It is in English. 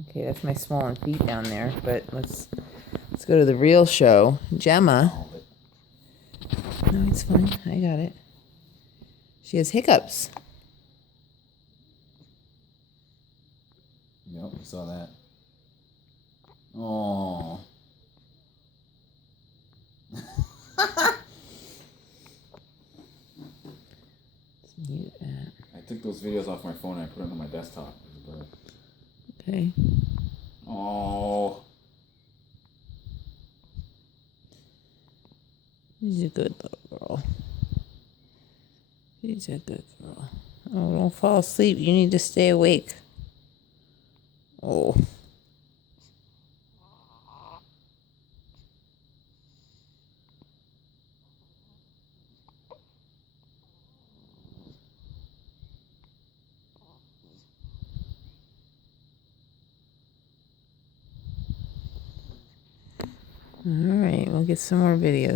Okay, that's my swollen feet down there, but let's go to the real show. Gemma. No, it's fine. I got it. She has hiccups. Yep, we saw that. Oh. Mute that. I took those videos off my phone and I put them on my desktop. Okay. Oh. She's a good little girl. She's a good girl. Oh, don't fall asleep. You need to stay awake. Oh. All right, we'll get some more videos.